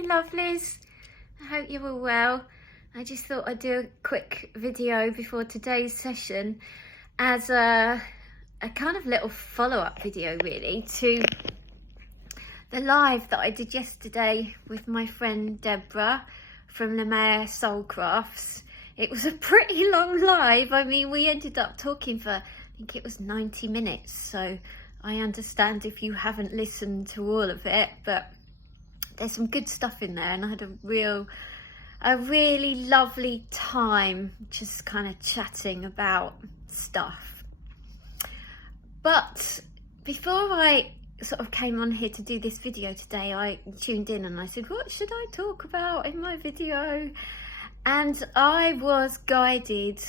morning, lovelies. I hope you're all well. I just thought I'd do a quick video before today's session as a kind of little follow-up video really to the live that I did yesterday with my friend Deborah from 𝔸ℙ𝕃𝕐. It was a pretty long live. I mean, we ended up talking for, I think it was 90 minutes. So I understand if you haven't listened to all of it, but there's some good stuff in there, and I had a really lovely time just kind of chatting about stuff. But before I sort of came on here to do this video today, I tuned in and I said, what should I talk about in my video? And I was guided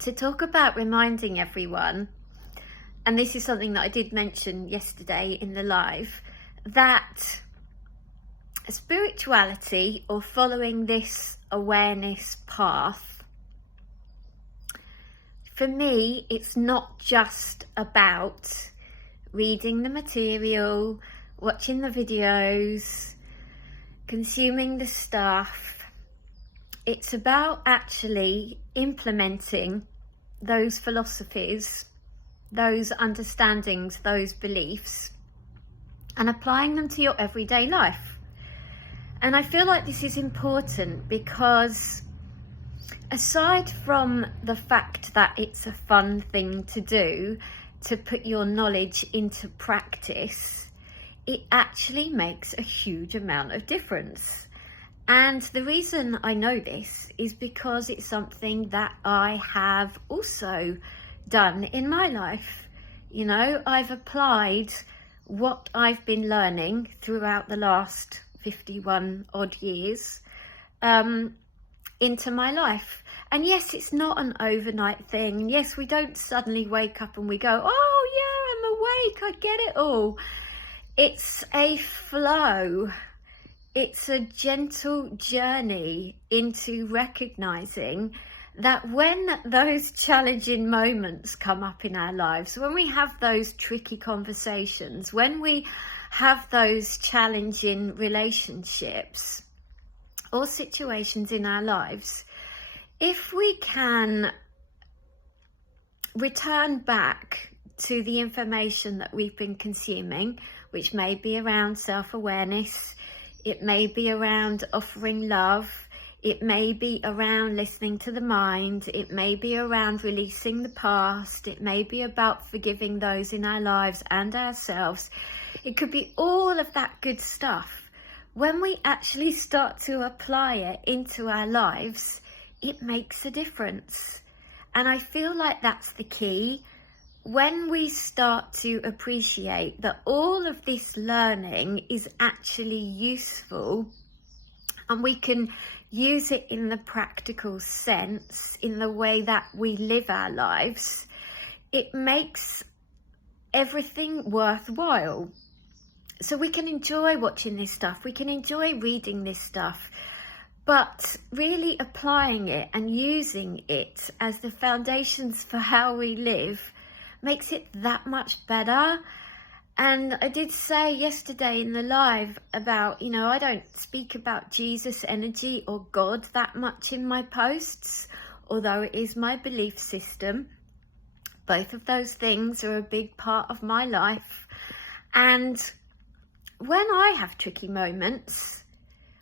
to talk about reminding everyone, and this is something that I did mention yesterday in the live, that spirituality, or following this awareness path, for me, it's not just about reading the material, watching the videos, consuming the stuff. It's about actually implementing those philosophies, those understandings, those beliefs, and applying them to your everyday life. And I feel like this is important because aside from the fact that it's a fun thing to do, to put your knowledge into practice, it actually makes a huge amount of difference. And the reason I know this is because it's something that I have also done in my life. You know, I've applied what I've been learning throughout the last 51 odd years into my life. And yes, it's not an overnight thing. And yes, we don't suddenly wake up and we go, oh yeah, I'm awake, I get it all. It's a flow. It's a gentle journey into recognizing that when those challenging moments come up in our lives, when we have those tricky conversations, when we have those challenging relationships or situations in our lives, if we can return back to the information that we've been consuming, which may be around self-awareness, it may be around offering love, it may be around listening to the mind, it may be around releasing the past, it may be about forgiving those in our lives and ourselves. It could be all of that good stuff. When we actually start to apply it into our lives, it makes a difference. And I feel like that's the key. When we start to appreciate that all of this learning is actually useful, and we can use it in the practical sense, in the way that we live our lives, it makes everything worthwhile. So we can enjoy watching this stuff, we can enjoy reading this stuff, but really applying it and using it as the foundations for how we live makes it that much better. And I did say yesterday in the live about, you know, I don't speak about Jesus energy or God that much in my posts, although it is my belief system. Both of those things are a big part of my life. And when I have tricky moments,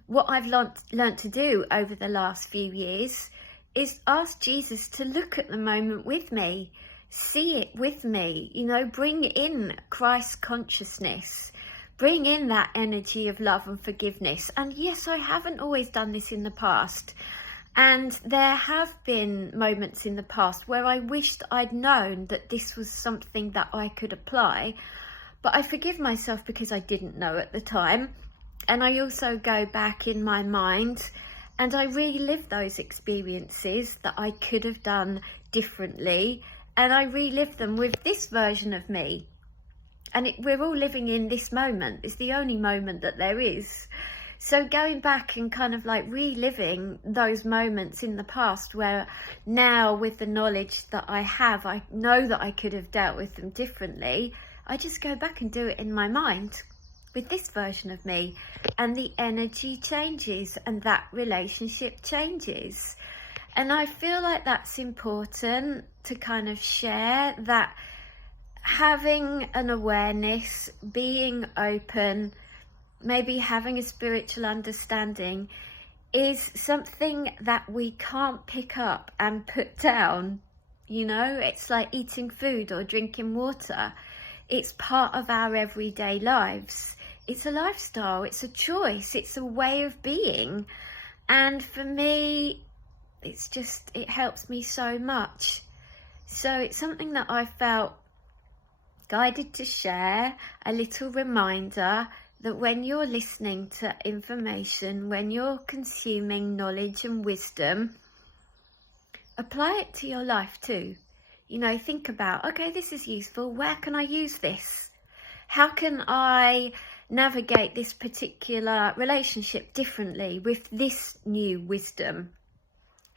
what I've learnt to do over the last few years is ask Jesus to look at the moment with me, see it with me, you know, bring in Christ consciousness, bring in that energy of love and forgiveness. And yes, I haven't always done this in the past. And there have been moments in the past where I wished I'd known that this was something that I could apply. But I forgive myself because I didn't know at the time. And I also go back in my mind and I relive those experiences that I could have done differently. And I relive them with this version of me. And we're all living in this moment. It's the only moment that there is. So going back and kind of like reliving those moments in the past where now with the knowledge that I have, I know that I could have dealt with them differently. I just go back and do it in my mind. with this version of me, and the energy changes and that relationship changes. And I feel like that's important to kind of share, that having an awareness, being open, maybe having a spiritual understanding is something that we can't pick up and put down. You know, it's like eating food or drinking water. It's part of our everyday lives. It's a lifestyle, it's a choice, it's a way of being. And for me, it helps me so much. So it's something that I felt guided to share, a little reminder that when you're listening to information, when you're consuming knowledge and wisdom, apply it to your life too. You know, think about, okay, this is useful. Where can I use this? How can I navigate this particular relationship differently with this new wisdom?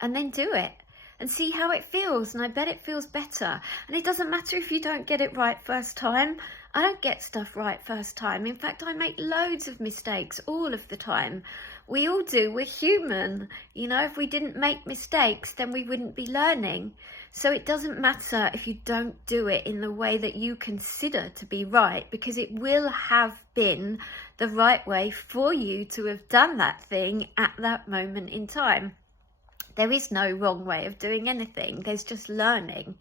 And then do it and see how it feels. And I bet it feels better. And it doesn't matter if you don't get it right first time. I don't get stuff right first time. In fact, I make loads of mistakes all of the time. We all do. We're human. You know, if we didn't make mistakes, then we wouldn't be learning. So it doesn't matter if you don't do it in the way that you consider to be right, because it will have been the right way for you to have done that thing at that moment in time. There is no wrong way of doing anything. There's just learning.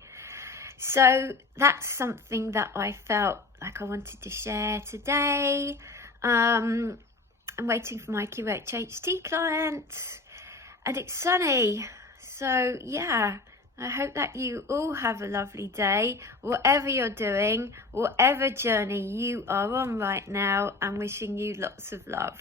So that's something that I felt like I wanted to share today. I'm waiting for my 𝔸ℙℙ𝕃𝕐 client, and it's sunny. So yeah, I hope that you all have a lovely day, whatever you're doing, whatever journey you are on right now. I'm wishing you lots of love.